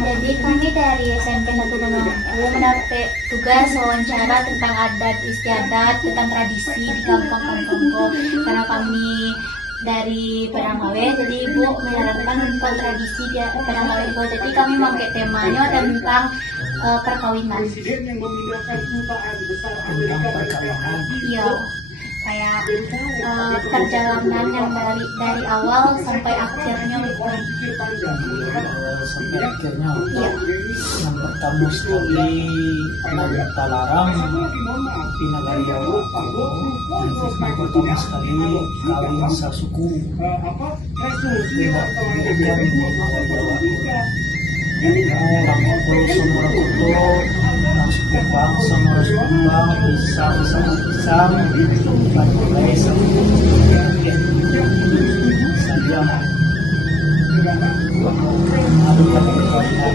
Jadi kami dari SMP 1 Gunung mendapat tugas wawancara tentang adat istiadat, tentang tradisi di kampung-kampung. Karena kami dari Padangmawe, jadi Ibu menyarankan tentang tradisi di Padangmawe. Jadi kami memakai temanya tentang perkawinan. Iya, kayak perjalanan yang dari awal sampai akhirnya gitu. Sampai akhirnya Iya. yang pertama sekali kita larang di negara Jawa yang pertama sekali kawin sasuku tidak dibolehkan di negara Jawa. Orang kumpul semua kumpul langsung kumbang sama harus kumbang pisang sama pisang dan mulai sama saja melakukan perkawinan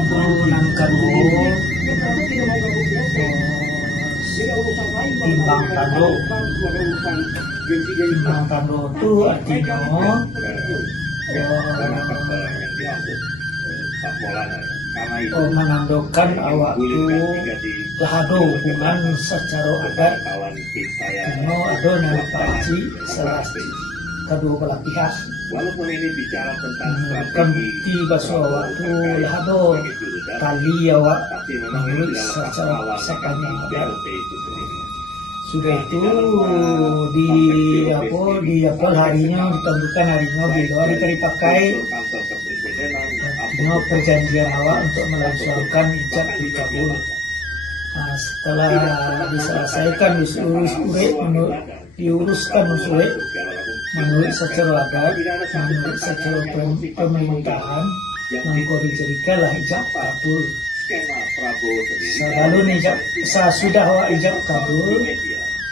itu nangkan timbang tando. Timbang tando itu artinya menandakan awak itu lahado hubungan secara adat kino ada nalapati salah kedua belah pihak. Walaupun ini bicara tentang Kan bukti bahwa awak itu lahado kali awak menurut secara sakanya adat. Sudah itu di harinya ditentukan harinya bila dipakai dengan perjanjian awak untuk melangsungkan ijab dikabul. Nah, setelah diselesaikan diuruskan menurut secara adat, menurut secara pemerintahan, mengkori jadikanlah ijab kabul. Selalu sudah awak ijab kabul,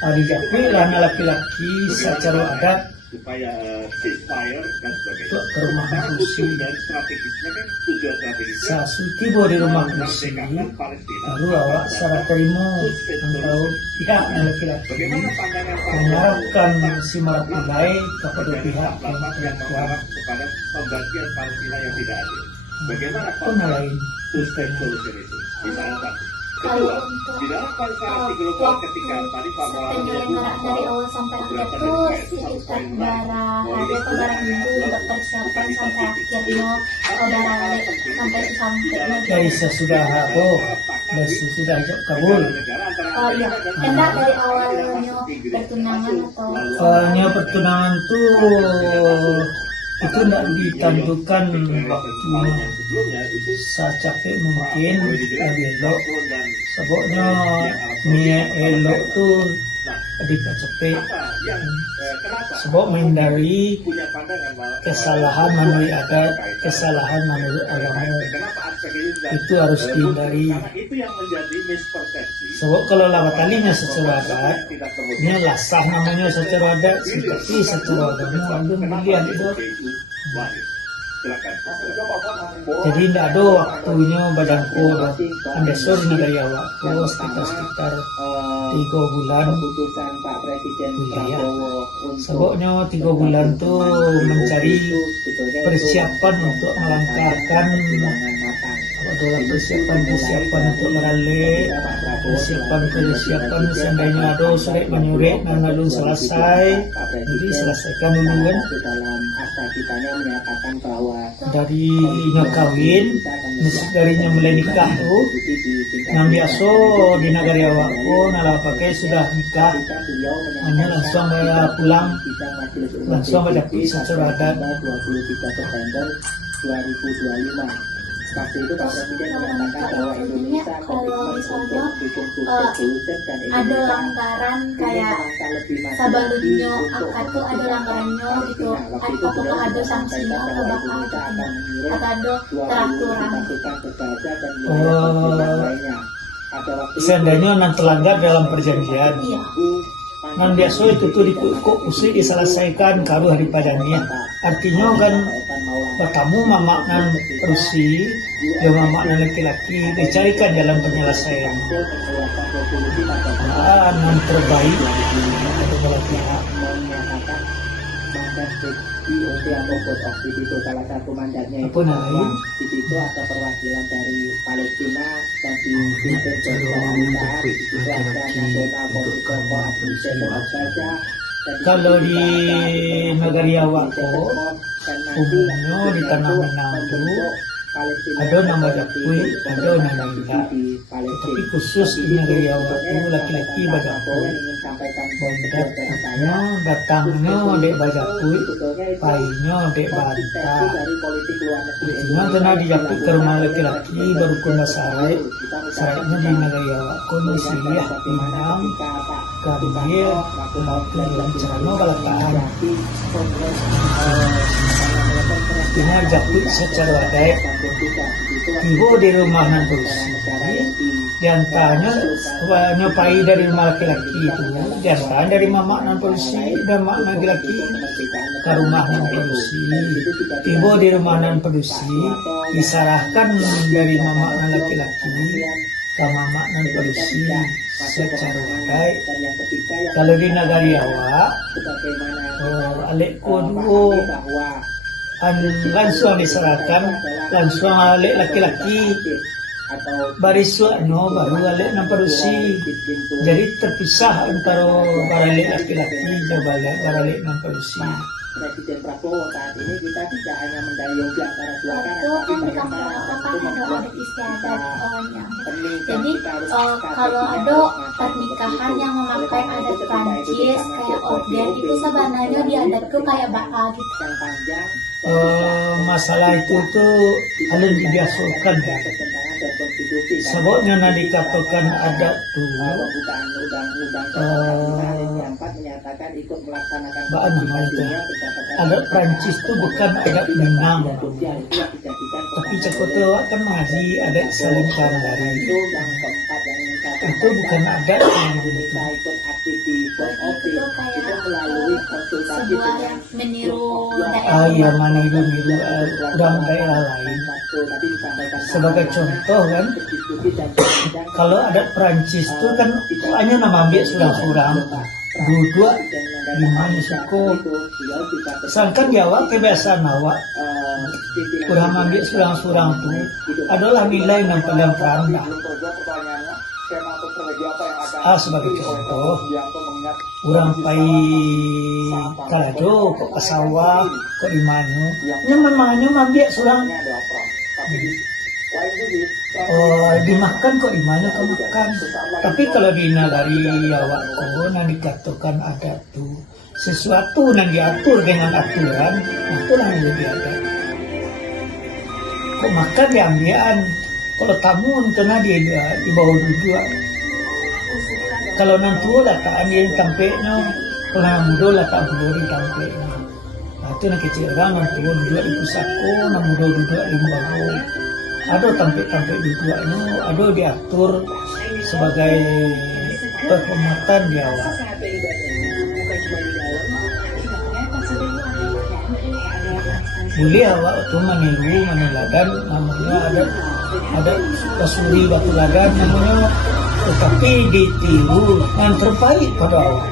dijapillah laki-laki secara adat supaya ceasefire dan sebagainya. ke rumah Rusi. Dan strategisnya kan tujuan strategisnya Sasuti di rumah Rusi, lalu awak secara terima atau pihak laki-laki bagaimana pandangan mengharapkan si Malapilai kepada pihak yang yang kuat berharap kepada pembagian Palestina yang tidak adil. Bagaimana pun lain. two-state solution itu? Di salah satu. Kalau Kedua, untuk di dalam konstelasi global ketika tadi Pak Maulana penyelenggaraan dari awal sampai akhir tuh sekitar bara hari atau bara minggu untuk persiapan sampai akhirnya bara sampai Dari sesudah itu dan sesudah ijab kabul. oh iya, enggak dari awalnya pertunangan atau Awalnya pertunangan itu tidak ditentukan waktunya. Secapek mungkin lebih elok. Sebabnya niat elok itu dipercepet. Sebab menghindari kesalahan menurut adat, kesalahan menurut agama. Itu harus dihindari. Sebab kalau lawat talinya secara adat, ini lah sah namanya secara adat, tapi secara agama ada pilihan itu. Jadi tidak ada waktunya badanku anda sore dari awakku sekitar 3 bulan wilayah. Sebabnya 3 bulan tu mencari persiapan untuk melangkahkan adalah persiapan untuk meralik, persiapan seandainya ada surat menyurat dan belum selesai, jadi selesaikan dulu kan. Dari kawin, darinya mulai nikah tu, yang biasa di negara awakku nalar pakai sudah nikah, hanya langsung pulang, langsung berdapat secara adat. 2025. Waktu itu Pak Presiden mengatakan bahwa Indonesia kalau misalnya ada langgaran kayak sabaludnya akad tuh ada langgarannya gitu, apakah ada sanksinya atau bakal ada peraturan. Seandainya nanti terlanggar dalam perjanjian, Iya. nan biasa itu tuh kok usai diselesaikan kalau hari padanya. Artinya kan bertamu mamaknan Rusi, dan mamaknan laki-laki dicarikan jalan penyelesaian. Yang terbaik pada belah pihak. mandat IOC atau Board of Peace itu salah satu mandatnya itu Apa namanya? di situ ada perwakilan dari Palestina dan di situ kemanusiaan, di situ ada National Political Coalition saja. Kalau di Nagariawa ko, umumnya di tanah Minang itu ada nama Jakui, ada nama Ida. Tapi khusus di Nagariawa itu laki-laki Bajakui. Bondatnya datangnya dek Bajakui, painya dek Banta. Artinya kena dijakui ke rumah laki-laki baru kena sarai. Sarainya di Nagariawa ko ni Siliah Minang, Kabir, Lautnya Lancarano Balataan. Artinya Jakui secara wadai ibu di rumah nanti diantaranya nyopai dari rumah laki-laki itu diantaranya dari mama nan polisi dan mak laki-laki ke rumah nan polisi. Ibu di rumah nan polisi diserahkan dari mama nan laki-laki ke mama nan polisi secara baik. Kalau di Nagariawa alekku dulu langsung diserahkan langsung alek laki-laki barisu baru alek nan polisi. Jadi terpisah antara baralek laki-laki dan baralek nan polisi. Presiden Prabowo saat ini kita tidak hanya mendayung di antara dua Itu kan di kampung apa kan ada adat istiadat awalnya. Jadi kalau ada pernikahan yang memakai adat Prancis kayak orden itu sebenarnya di adatku kayak bakal gitu. yang panjang Masalah itu tuh alun dibiasakan ya. bertentangan dan konstitusi. Sebabnya nanti dikatakan adat tuh Pembukaan undang-undang yang 4 menyatakan ikut melaksanakan Baan nama itu. berdasarkan Adat Prancis itu bukan adat Minang, sosial itu yang dijadikan tapi Cekoto kan mengaji adat Selingkar dari itu yang keempat yang ingin saya itu bukan adat yang kita begitu. ikut aktif di Board of Itu Peace kayak itu melalui konsultasi sebuah dengan meniru Ah daerah. iya mana itu orang daerah lain. tadi disampaikan Sebagai contoh kan, berdiskusi dan berbincang kalau adat Prancis itu kan hanya nama ambil surang-surang, dua di mana suku. Sedangkan Jawa kebiasaan awak kurang ambil surang-surang itu adalah nilai yang paling rendah. Sebagai contoh, orang pai kalado ke sawah ke imanu, memangnya ambil surang dimakan kok imanu ke makan. Tapi kalau di nagari awak ko yang dikatakan adat tuh sesuatu yang diatur dengan aturan, itulah yang lebih adat. Kok makan diambilan, kalau tamu kena dia di bawah dua. Kalau nanti letakkan dia tampeknya, kalau muda letak muda di tampeknya. Nah itu nak kecil orang nanti duduk di pusako, nak muda duduk di bawah. Ada tampek-tampek dudukannya, ada diatur sebagai penghormatan di awal. Boleh awak itu menilagan namanya ada kasuri batu lagan namanya, tetapi ditiru yang terbaik pada awak.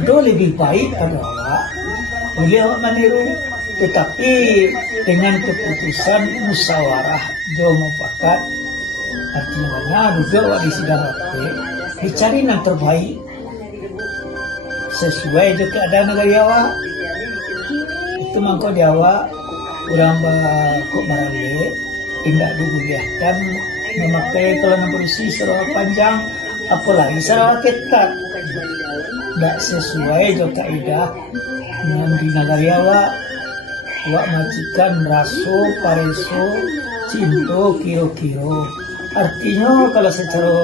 Ada lebih baik pada awak, boleh awak meniru, tetapi dengan keputusan musyawarah jauh mufakat, artinya juga awak di sidang dicari yang terbaik sesuai juga keadaan negara awak. Itu mangko di awak kurang kok barale tidak dibolehkan memakai celana polisi secara panjang, apalagi secara ketat, tidak sesuai juga kaidah dengan di negara awak. Awak majikan raso, pareso, cinto, kiro-kiro. Artinya kalau secara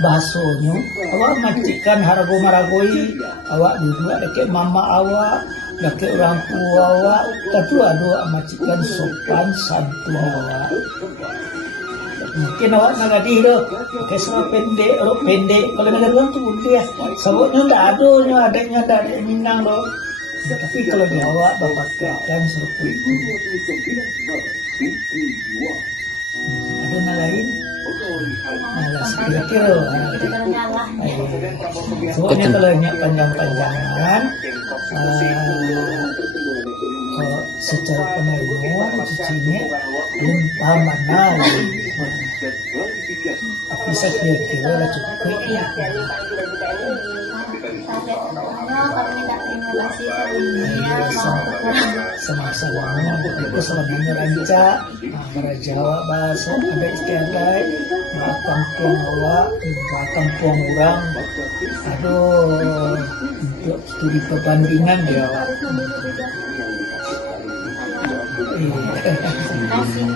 bahasanya, awak majikan harago maragoi, awak duduk dekat mama awak, dekat orang tua awak, tentu ada majikan sopan santun awak. Mungkin awak nak dihiro, pakai serap pendek, rok pendek. Kalau nak doang tu boleh. Sebabnya tak ada Minang loh. Tapi kalau di awak bapak kan seperti itu. Ada na lain? Malas kira-kira. Ternyala. Soalnya kalau nya panjang-panjangan, secara pengilmuan cincinya belum paham mana. Tapi saya kira-kira lah cukup. Kami minta terima kasih sebelumnya Sama-sama itu sebenarnya rancak Jawa bahasa ada istiadat kampung awak kampung orang aduh untuk studi perbandingan dia awak Terima kasih.